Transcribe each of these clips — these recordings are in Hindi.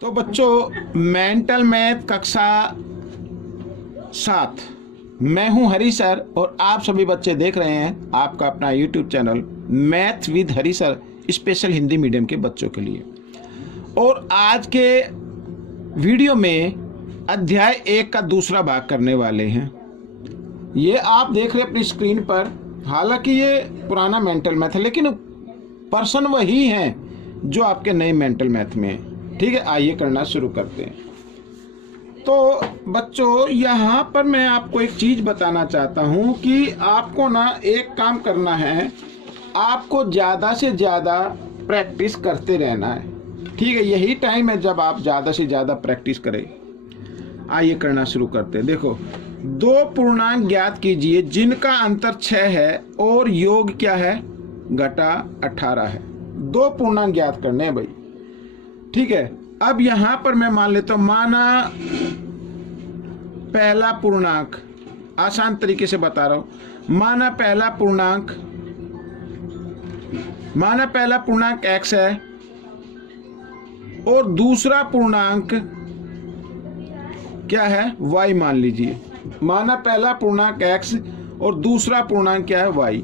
तो बच्चों, मेंटल मैथ कक्षा 7, मैं हूं हरी सर और आप सभी बच्चे देख रहे हैं आपका अपना YouTube channel math with Hari sir, special Hindi medium के बच्चों के लिए। और आज के वीडियो में अध्याय 1 का दूसरा भाग करने वाले हैं। ये आप देख रहे हैं अपनी स्क्रीन पर। हालांकि ये पुराना मेंटल मैथ है, लेकिन पर्सन वही हैं जो आपके नए मेंटल मैथ में है। ठीक है, आइए करना शुरू करते हैं। तो बच्चों, यहाँ पर मैं आपको एक चीज़ बताना चाहता हूँ कि आपको ना एक काम करना है, आपको ज़्यादा से ज़्यादा प्रैक्टिस करते रहना है। ठीक है, यही टाइम है जब आप ज़्यादा से ज़्यादा प्रैक्टिस करें। आइए करना शुरू करते हैं। देखो, 2 पूर्णांक ज्ञात कीजिए जिनका अंतर 6 है और योग क्या है, घटा 18 है। 2 पूर्णांक ज्ञात करने हैं भाई। ठीक है, अब यहां पर मैं मान लेता हूं, माना पहला पूर्णांक, आसान तरीके से बता रहा हूं, माना पहला पूर्णांक x है और दूसरा पूर्णांक क्या है, y मान लीजिए। माना पहला पूर्णांक x और दूसरा पूर्णांक क्या है, y।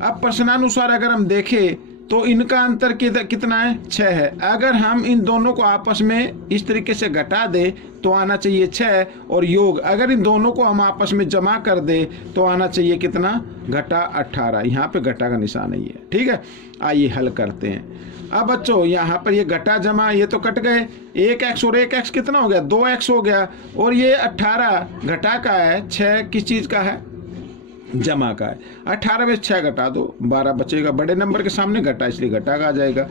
अब प्रश्नानुसार अगर हम देखें तो इनका अंतर कितना है, 6 है। अगर हम इन दोनों को आपस में इस तरीके से घटा दे तो आना चाहिए 6, और योग अगर इन दोनों को हम आपस में जमा कर दे तो आना चाहिए कितना, घटा 18। यहाँ पे घटा का निशान नहीं है। ठीक है, आइए हल करते हैं। अब बच्चों, यहाँ पर ये घटा जमा ये तो कट गए, 1x और 1x कितना हो गया, 2x हो गया। और ये 18 घटा का है, 6 किस चीज़ का है, जमा का है। 18 में 6 घटा दो, 12 बचेगा। बड़े नंबर के सामने घटा, इसलिए घटा का आ जाएगा।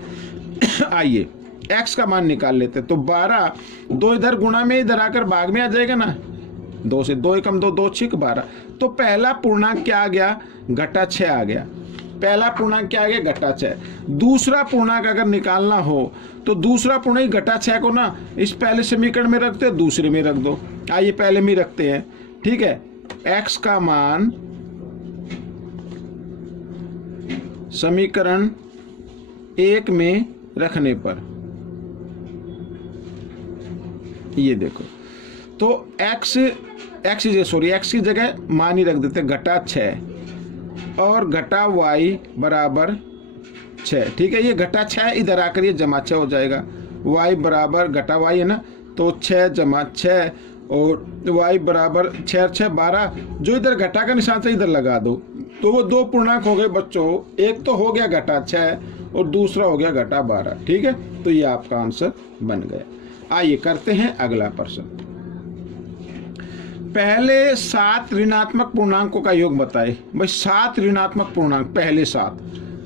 आइए x का मान निकाल लेते। तो 12, 2 इधर गुणा में, इधर आकर भाग में आ जाएगा ना। 2 से 2 एकम 2, 2 छिक 12। तो पहला पूर्णांक क्या आ गया, घटा 6 आ गया। पहला पूर्णांक क्या आ गया, घटा 6। दूसरा पूर्णांक अगर निकालना हो तो दूसरा पूर्णांक घटा 6 को ना इस पहले समीकरण में रखते, दूसरे में रख दो। आइए पहले में रखते हैं। ठीक है, x का मान समीकरण 1 में रखने पर, ये देखो, तो x की जगह मान ही रख देते, घटा 6 और घटा y बराबर 6। ठीक है, ये घटा 6 इधर आकर ये जमा 6 हो जाएगा। y बराबर घटा y है ना, तो 6 जमा 6 और y बराबर 6 6 12। जो इधर घटा का निशान से इधर लगा दो तो वो 2 पूर्णांक हो गए बच्चों। एक तो हो गया घटा 6 और दूसरा हो गया घटा 12। ठीक है, तो ये आपका आंसर बन गया। आइए करते हैं अगला प्रश्न। पहले 7 ऋणात्मक पूर्णांकों का योग बताए। भाई 7 ऋणात्मक पूर्णांक, पहले 7,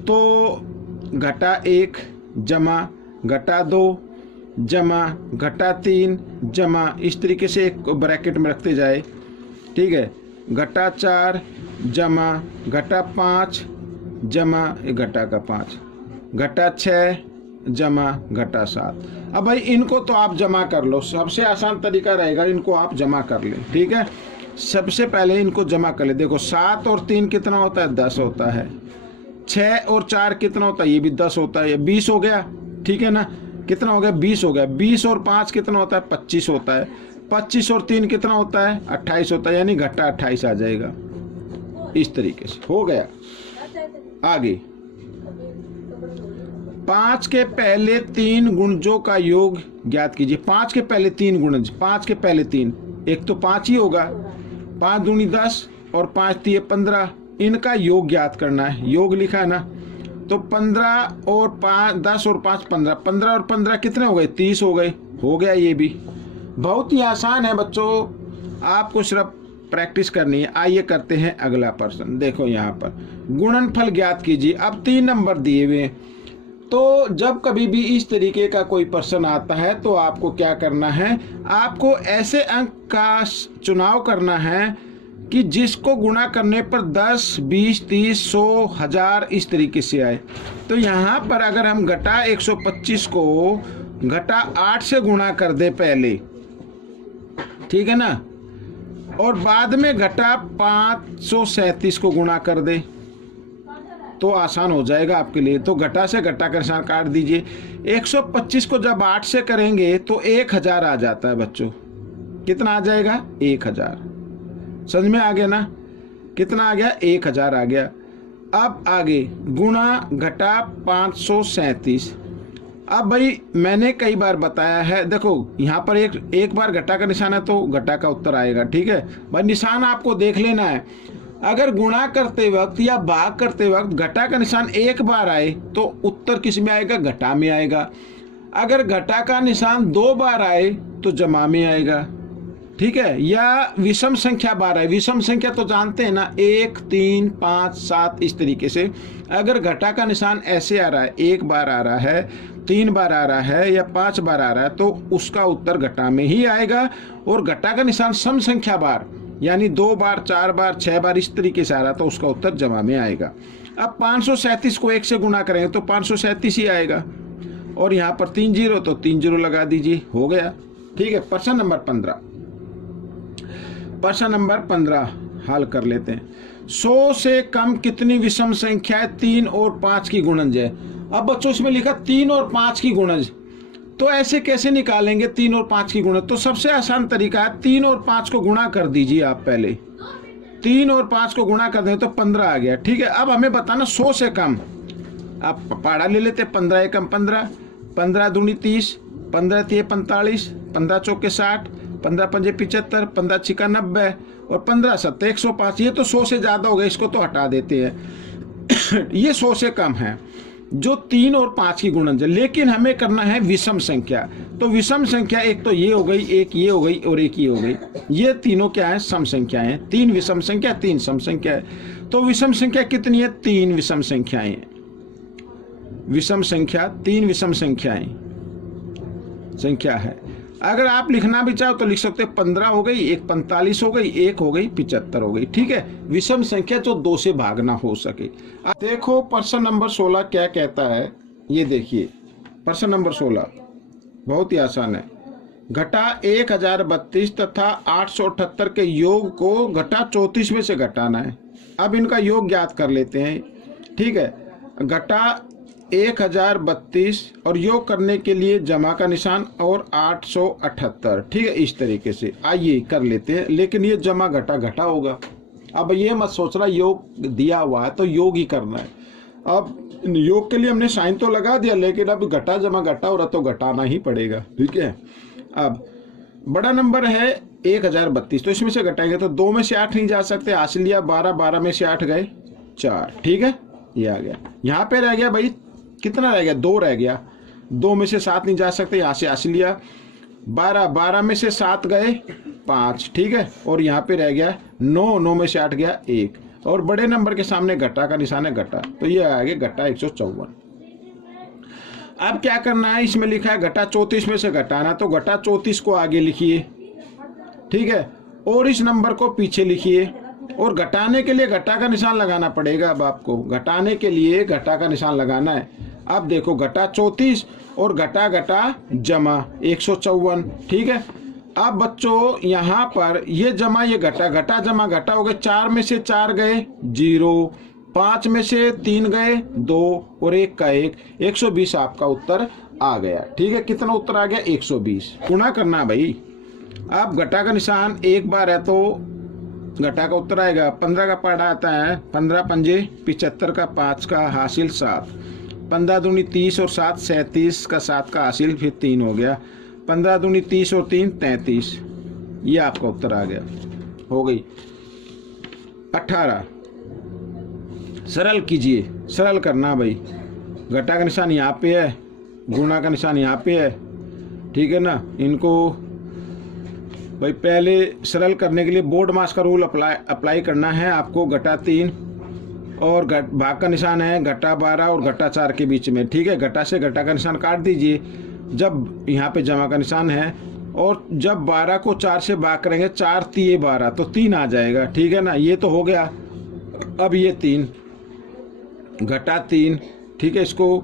तो घटा 1 जमा घटा 2 जमा घटा 3 जमा, इस तरीके से एक ब्रैकेट में रखते जाए। ठीक है, घटा 4 जमा घटा 5 जमा घटा का 5, घटा 6 जमा घटा 7। अब भाई इनको तो आप जमा कर लो, सबसे आसान तरीका रहेगा, इनको आप जमा कर लें। ठीक है, सबसे पहले इनको जमा कर ले। देखो 7 और 3 कितना होता है, 10 होता है। 6 और 4 कितना होता है, ये भी 10 होता है, ये 20 हो गया। ठीक है ना, कितना हो गया, 20 हो गया। 20 और 5 कितना होता है, 25 होता है। 25 और 3 कितना होता है, 28 होता है, यानी घटा 28 आ जाएगा। इस तरीके से हो गया। आगे 5 के पहले 3 गुणजों का योग ज्ञात कीजिए। 5 के पहले 3 गुणज, 5 के पहले 3, एक तो 5 ही होगा, 5 दूनी 10 और 5 तिये 15, इनका योग ज्ञात करना है। योग लिखा है ना, तो 15 और 5, 10 और 5 15, 15 और 15 कितने हो गए, 30 हो गए। हो गया, ये भी बहुत ही आसान है बच्चों, आपको सिर्फ प्रैक्टिस करनी है। आइए करते हैं अगला प्रश्न। देखो यहाँ पर गुणनफल ज्ञात कीजिए। अब 3 नंबर दिए हुए हैं, तो जब कभी भी इस तरीके का कोई प्रश्न आता है तो आपको क्या करना है, आपको ऐसे अंक का चुनाव करना है कि जिसको गुणा करने पर 10, 20, 30, 100, 1000 इस तरीके से आए। तो यहाँ पर अगर हम घटा 125 को घटा 8 से गुणा कर दे पहले, ठीक है ना, और बाद में घटा 537 को गुणा कर दे, तो आसान हो जाएगा आपके लिए। तो घटा से घटा का निशान काट दीजिए। 125 को जब 8 से करेंगे तो 1000 आ जाता है बच्चों। कितना आ जाएगा? 1000। समझ में आ गया ना? कितना आ गया? 1000 आ गया। अब आगे गुणा घटा 537। अब भाई मैंने कई बार बताया है, देखो यहाँ पर एक बार घटा का निशान है तो घटा का उत्तर आएगा। ठीक है भाई, निशान आपको देख लेना है। अगर गुणा करते वक्त या भाग करते वक्त घटा का निशान एक बार आए तो उत्तर किस में आएगा? घटा में आएगा। अगर घटा का निशान 2 बार आए तो जमा में आएगा। ठीक है, या विषम संख्या बार आए। विषम संख्या तो जानते हैं ना, 1, 3, 5, 7 इस तरीके से। अगर घटा का निशान ऐसे आ रहा है, 1 बार आ रहा है, 3 बार आ रहा है या 5 बार आ रहा है, तो उसका उत्तर घटा में ही आएगा। और घटा का निशान सम संख्या बार यानी 2 बार, 4 बार, 6 बार इस तरीके से आ रहा, तो उसका उत्तर जमा में आएगा। अब 537 को 1 से गुणा करेंगे तो 537 ही आएगा। और यहाँ पर 3 जीरो तो 3 जीरो लगा दीजिए, हो गया। ठीक है, प्रश्न नंबर 15। प्रश्न नंबर 15 हल कर लेते हैं। 100 से कम कितनी विषम संख्याएं 3 और 5 की गुणज है? अब बच्चों इसमें लिखा 3 और 5 की गुणज, तो ऐसे कैसे निकालेंगे 3 और 5 की गुणज? तो सबसे आसान तरीका है 3 और 5 को गुणा कर दीजिए आप। पहले 3 और 5 को गुणा कर दें तो 15 आ गया। ठीक है, अब हमें बताना 100 से कम। आप पहाड़ा ले लेते, 15 एकम 15, 15 दूनी 30, 15 तिये 45, 15 चौके 60, 15 पंजे 75, 15 छिका 90 और 15 सत्ते 105। ये तो 100 से ज़्यादा हो गया, इसको तो हटा देते हैं। ये 100 से कम है जो 3 और 5 की गुणज है। लेकिन हमें करना है विषम संख्या। तो विषम संख्या एक तो ये हो गई, एक ये हो गई और एक ये हो गई। ये तीनों क्या है? सम संख्याएं। 3 विषम संख्या, 3 सम संख्या है। तो विषम संख्या कितनी है? 3 विषम संख्याएं। विषम संख्या 3 विषम संख्या है। अगर आप लिखना भी चाहो तो लिख सकते हैं 15 हो गई, एक 45 हो गई, एक हो गई 75 हो गई। ठीक है, विषम संख्या जो 2 से भाग ना हो सके। अब देखो प्रश्न नंबर 16 क्या कहता है, ये देखिए। प्रश्न नंबर 16 बहुत ही आसान है। घटा 1032 तथा 878 के योग को घटा 34 में से घटाना है। अब इनका योग ज्ञात कर लेते हैं। ठीक है, घटा 1032 और योग करने के लिए जमा का निशान और 878। ठीक है, इस तरीके से आइए कर लेते हैं। लेकिन ये जमा घटा घटा होगा। अब ये मत सोच रहा योग दिया हुआ है तो योग ही करना है। अब योग के लिए हमने साइन तो लगा दिया, लेकिन अब घटा जमा घटा हो रहा तो घटाना ही पड़ेगा। ठीक है, अब बड़ा नंबर है 1032, तो इसमें से घटाएंगे तो 2 में से 8 नहीं जा सकते, हासिल लिया 12, 12 में से 8 गए 4। ठीक है, ये आ गया। यहाँ पे रह गया भाई, कितना रह गया? 2 रह गया। 2 में से 7 नहीं जा सकते, यहाँ से हासिल लिया 12, 12 में से 7 गए 5। ठीक है, और यहाँ पे रह गया 9, 9 में से 8 गया 1। और बड़े नंबर के सामने घटा का निशान है घटा, तो ये आ गया घटा 154। अब क्या करना है? इसमें लिखा है घटा 34 में से घटाना, तो घटा 34 को आगे लिखिए। ठीक है, और इस नंबर को पीछे लिखिए। और घटाने के लिए घटा का निशान लगाना पड़ेगा। अब आपको घटाने के लिए घटा का निशान लगाना है। अब देखो घटा 34 और घटा घटा जमा 154। ठीक है, अब बच्चों यहाँ पर ये जमा ये घटा, घटा जमा घटा हो गए। 4 में से 4 गए 0, 5 में से 3 गए 2 और 1 का 1, 120 आपका उत्तर आ गया। ठीक है, कितना उत्तर आ गया? 120। गुणा करना भाई। अब घटा का निशान एक बार है तो घटा का उत्तर आएगा। 15 का पहाड़ा आता है, 15 पंजे 75 का 5 का हासिल 7, 15 दूनी 30 और 7 37 का 7 का हासिल फिर 3 हो गया। 15 दूनी 30 और 3 33। ये आपका उत्तर आ गया, हो गई 18। सरल कीजिए, सरल करना भाई। घटा का निशान यहाँ पे है, गुणा का निशान यहाँ पे है। ठीक है ना, इनको भाई पहले सरल करने के लिए बोर्ड मास का रूल अप्लाई करना है आपको। घटा 3 और भाग का निशान है घटा 12 और घटा 4 के बीच में। ठीक है, घटा से घटा का निशान काट दीजिए। जब यहाँ पे जमा का निशान है और जब 12 को 4 से भाग करेंगे, 4 तिये 12 तो 3 आ जाएगा। ठीक है ना, ये तो हो गया। अब ये 3 घटा 3। ठीक है, इसको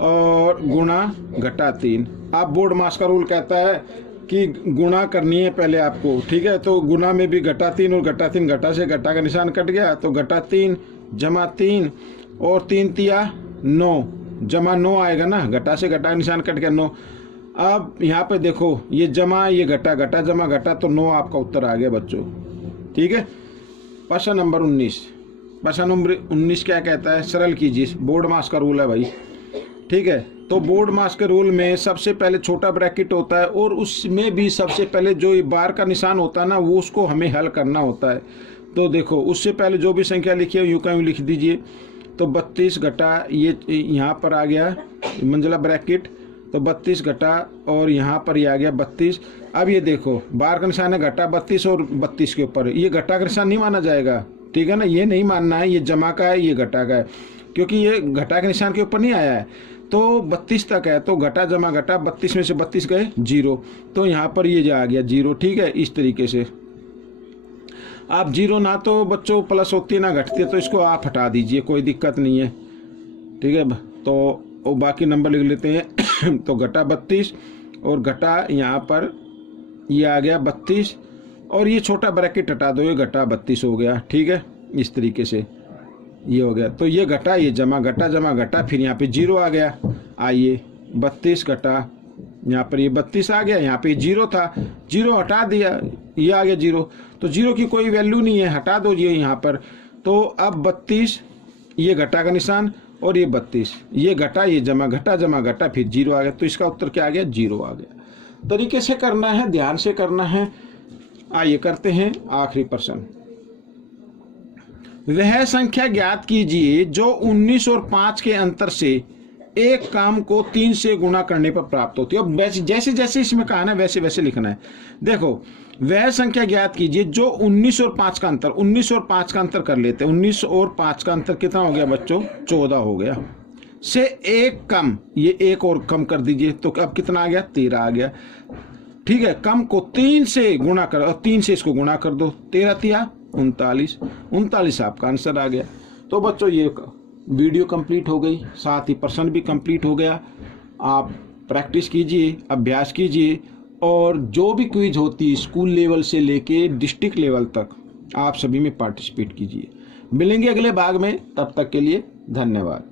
और गुणा घटा 3। आप बोर्ड मास का रूल कहता है कि गुणा करनी है पहले आपको। ठीक है, तो गुणा में भी घटा 3 और घटा 3, घटा से घटा का निशान कट गया तो घटा 3 जमा 3 और 3 तिया 9, जमा 9 आएगा ना, घटा से घटा निशान कट गया 9। अब यहाँ पे देखो ये जमा ये घटा, घटा जमा घटा, तो 9 आपका उत्तर आ गया बच्चों। ठीक है। प्रश्न नंबर 19। प्रश्न नंबर 19 क्या कहता है, सरल कीजिए, बोर्ड मास का रूल है भाई। ठीक है, तो बोर्ड मास के रूल में सबसे पहले छोटा ब्रैकेट होता है और उसमें भी सबसे पहले जो बार का निशान होता है ना, वो उसको हमें हल करना होता है। तो देखो उससे पहले जो भी संख्या लिखी है यूँ का यूँ लिख दीजिए। तो 32 घटा ये यहाँ पर आ गया मंजिला ब्रैकेट, तो 32 घटा और यहाँ पर ये आ गया 32। अब ये देखो बार का निशान है घटा 32 और 32 के ऊपर, ये घटा का निशान नहीं माना जाएगा। ठीक है ना, ये नहीं मानना है, ये जमा का है ये घटा का है, क्योंकि ये घटा के निशान के ऊपर नहीं आया है। तो 32 तक है, तो घटा जमा घटा, 32 में से 32 गए 0, तो यहाँ पर ये आ गया 0। ठीक है, इस तरीके से आप 0 ना तो बच्चों प्लस होती है ना घटती है, तो इसको आप हटा दीजिए, कोई दिक्कत नहीं है। ठीक है, तो बाकी नंबर लिख लेते हैं। तो घटा 32 और घटा यहाँ पर ये आ गया 32 और ये छोटा ब्रैकेट हटा दो, ये घटा 32 हो गया। ठीक है, इस तरीके से ये हो गया। तो ये घटा ये जमा घटा, फिर यहाँ पे 0 आ गया। आइए 32 घटा, यहाँ पर ये 32 आ गया, यहाँ पे 0 था, 0 हटा दिया, ये आ गया 0। तो 0 की कोई वैल्यू नहीं है, हटा दो ये यहाँ पर। तो अब 32 ये घटा का निशान और ये 32 ये घटा ये जमा घटा, फिर 0 आ गया। तो इसका उत्तर क्या आ गया, 0 आ गया। तरीके से करना है, ध्यान से करना है। आइए करते हैं आखिरी प्रश्न। वह संख्या ज्ञात कीजिए जो 19 और 5 के अंतर से एक काम को 3 से गुणा करने पर प्राप्त होती है। और जैसे जैसे इसमें कहा ना वैसे वैसे लिखना है। देखो वह संख्या ज्ञात कीजिए जो 19 और 5 का अंतर, 19 और 5 का अंतर कर लेते हैं। 19 और 5 का अंतर कितना हो गया बच्चों, 14 हो गया। से एक कम, ये एक और कम कर दीजिए, तो अब कितना आ गया, 13 आ गया। ठीक है, कम को 3 से गुणा कर और 3 से इसको गुणा कर दो, 13 तिया 39, 39 आपका आंसर आ गया। तो बच्चों ये वीडियो कंप्लीट हो गई, साथ ही प्रश्न भी कंप्लीट हो गया। आप प्रैक्टिस कीजिए, अभ्यास कीजिए, और जो भी क्विज होती है स्कूल लेवल से लेके डिस्ट्रिक्ट लेवल तक आप सभी में पार्टिसिपेट कीजिए। मिलेंगे अगले भाग में, तब तक के लिए धन्यवाद।